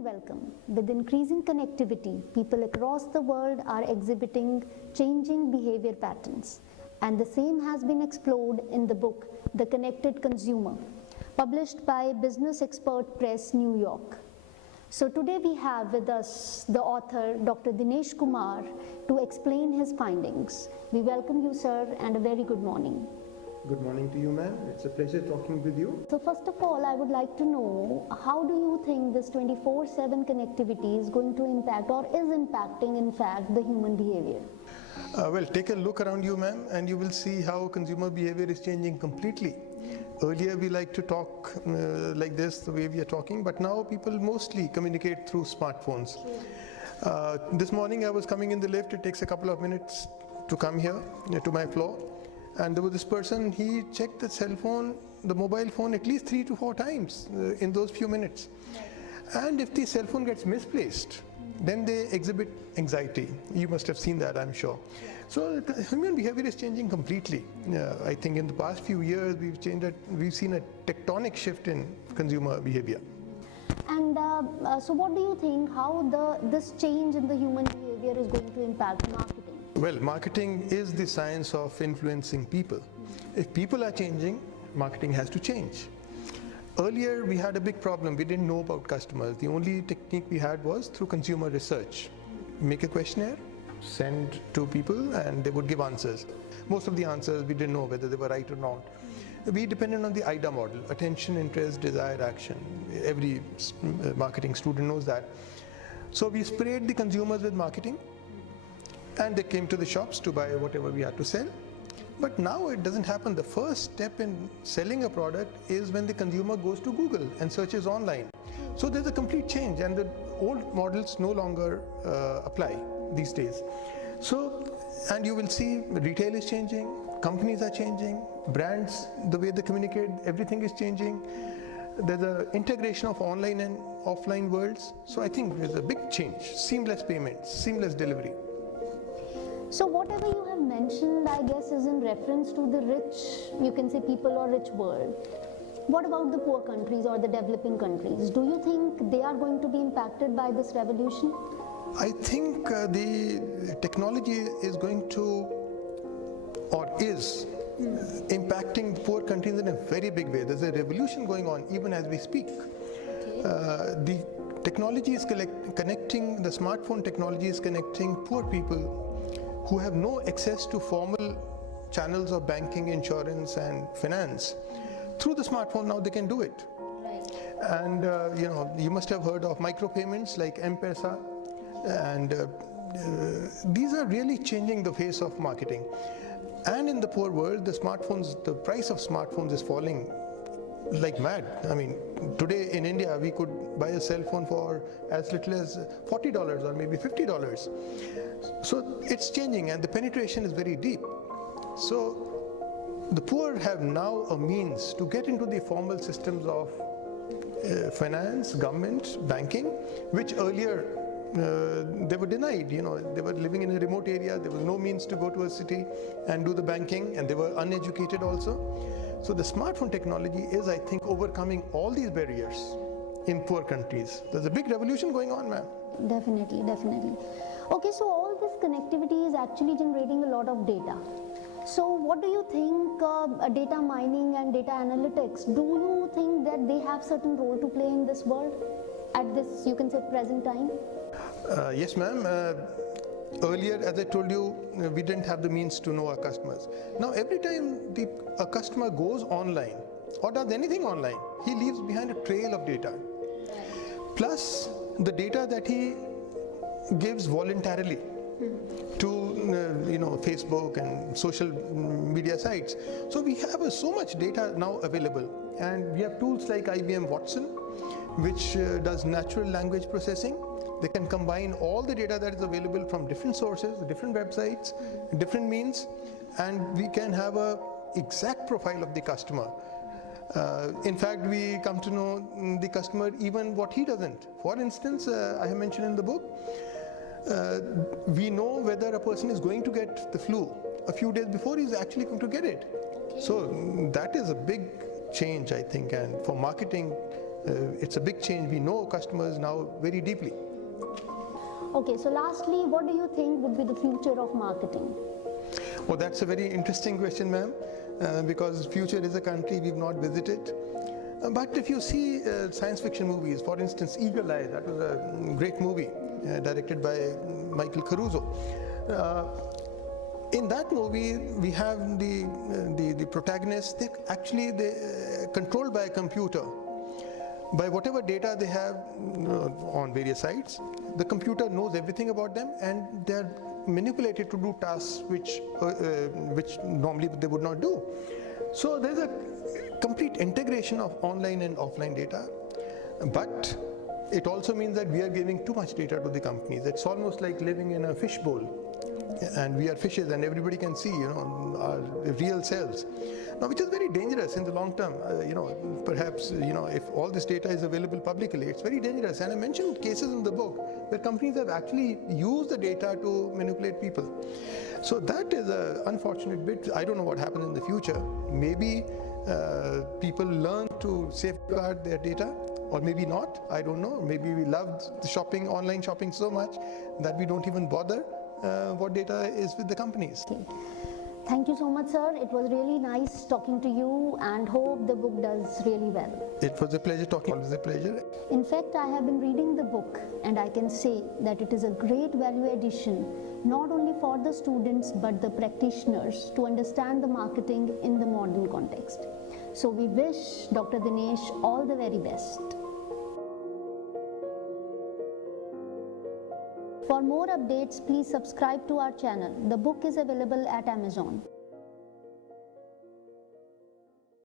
and welcome. With increasing connectivity, people across the world are exhibiting changing behavior patterns, and the same has been explored in the book The Connected Consumer, published by Business Expert Press, New York. So today we have with us the author Dr. Dinesh Kumar to explain his findings. We welcome you, sir, and a very good morning. Good morning to you, ma'am. It's a pleasure talking with you. So first of all, I would like to know, how do you think this 24/7 connectivity is going to impact or is impacting, in fact, the human behavior? Well, take a look around you, ma'am, and you will see how consumer behavior is changing completely. Earlier, we like to talk like this, the way we are talking, but now people mostly communicate through smartphones. This morning, I was coming in the lift. It takes a couple of minutes to come here to my floor. And there was this person, he checked the cell phone, the mobile phone at least 3 to 4 times in those few minutes. And if the cell phone gets misplaced, then they exhibit anxiety. You must have seen that, I'm sure. So human behavior is changing completely. I think in the past few years, we've seen a tectonic shift in consumer behavior. And so what do you think, how this change in the human behavior is going to impact marketing? Well, marketing is the science of influencing people. If people are changing, marketing has to change. Earlier, we had a big problem. We didn't know about customers. The only technique we had was through consumer research. Make a questionnaire, send to people, and they would give answers. Most of the answers, we didn't know whether they were right or not. We depended on the IDA model: attention, interest, desire, action. Every marketing student knows that. So we sprayed the consumers with marketing, and they came to the shops to buy whatever we had to sell. But now it doesn't happen. The first step in selling a product is when the consumer goes to Google and searches online. So there's a complete change, and the old models no longer apply these days. So, and you will see retail is changing, companies are changing, brands, the way they communicate, everything is changing. There's an integration of online and offline worlds. So I think there's a big change. Seamless payments, seamless delivery. So whatever you have mentioned, I guess, is in reference to the rich, you can say, people or rich world. What about the poor countries or the developing countries? Do you think they are going to be impacted by this revolution? I think the technology is going to, or is, impacting poor countries in a very big way. There's a revolution going on even as we speak. The technology is connecting, the smartphone technology is connecting poor people who have no access to formal channels of banking, insurance, and finance. Through the smartphone now they can do it. Right. And you must have heard of micropayments like M-Pesa, and these are really changing the face of marketing. And in the poor world, the price of smartphones is falling like mad. I mean, today in India, we could buy a cell phone for as little as $40 or maybe $50. So it's changing, and the penetration is very deep. So the poor have now a means to get into the formal systems of finance, government, banking, which earlier they were denied. They were living in a remote area. There was no means to go to a city and do the banking, and they were uneducated also. So the smartphone technology is, I think, overcoming all these barriers in poor countries. There's a big revolution going on, ma'am. Definitely, definitely. Okay, so all this connectivity is actually generating a lot of data. So what do you think data mining and data analytics, do you think that they have certain role to play in this world at this, you can say, present time? Yes, ma'am. Earlier, as I told you, we didn't have the means to know our customers. Now, every time a customer goes online or does anything online, he leaves behind a trail of data. Plus, the data that he gives voluntarily to Facebook and social media sites. So we have so much data now available, and we have tools like IBM Watson, which does natural language processing. They can combine all the data that is available from different sources, different websites, different means, and we can have an exact profile of the customer. In fact, we come to know the customer even what he doesn't. For instance, I have mentioned in the book, we know whether a person is going to get the flu a few days before he's actually going to get it. So that is a big change, I think, and for marketing, It's a big change. We know customers now very deeply. Okay, so lastly, what do you think would be the future of marketing? Well, that's a very interesting question, ma'am, because future is a country we've not visited. But if you see science fiction movies, for instance, Eagle Eye, that was a great movie directed by Michael Caruso. In that movie, we have the protagonist. They're controlled by a computer. By whatever data they have on various sites, the computer knows everything about them, and they're manipulated to do tasks which normally they would not do. So there's a complete integration of online and offline data, but it also means that we are giving too much data to the companies. It's almost like living in a fishbowl, and we are fishes, and everybody can see, our real selves. Now, which is very dangerous in the long term. Perhaps, if all this data is available publicly, it's very dangerous. And I mentioned cases in the book where companies have actually used the data to manipulate people. So that is an unfortunate bit. I don't know what happens in the future. Maybe people learn to safeguard their data, or maybe not. I don't know. Maybe we love the shopping, online shopping so much that we don't even bother what data is with the companies. Okay. Thank you so much, sir. It was really nice talking to you, and hope the book does really well. It was a pleasure talking. Always a pleasure. In fact, I have been reading the book, and I can say that it is a great value addition, not only for the students but the practitioners, to understand the marketing in the modern context. So we wish Dr. Dinesh all the very best. For more updates, please subscribe to our channel. The book is available at Amazon.